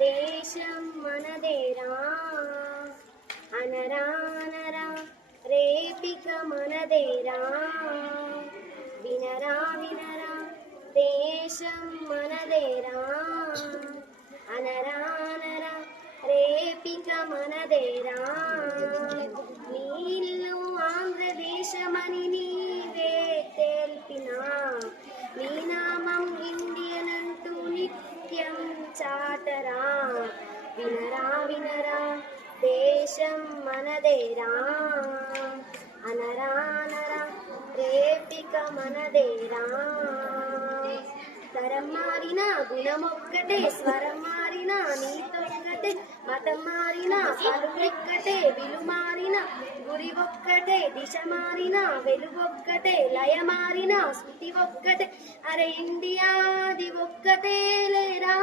దేశం మనదేరా అనరా అనరా రేపిక మనదేరా వినరా వినరా దేశం మనదేరా అనరా అనరా రేపిక మనదేరా నీళ్ళు ఆంధ్రదేశమని నీవే తెలిపినా నీ నామం ఇండియన్ అంటూ నిత్యం చాటరా వినరా వినరా దేశం మనదేరా అనరా అనరా రేపిక మనదేరా తరం మారినా గుణమొక్కటే స్వరం మారినా నీతొక్కటే మతం మారినా పలుకెక్కటే విలు మారినా గురి ఒక్కటే దిశ మారినా వెలుగొక్కటే లయ మారినా శృతి ఒక్కటే అరే ఇండియాది ఒక్కటే లేరా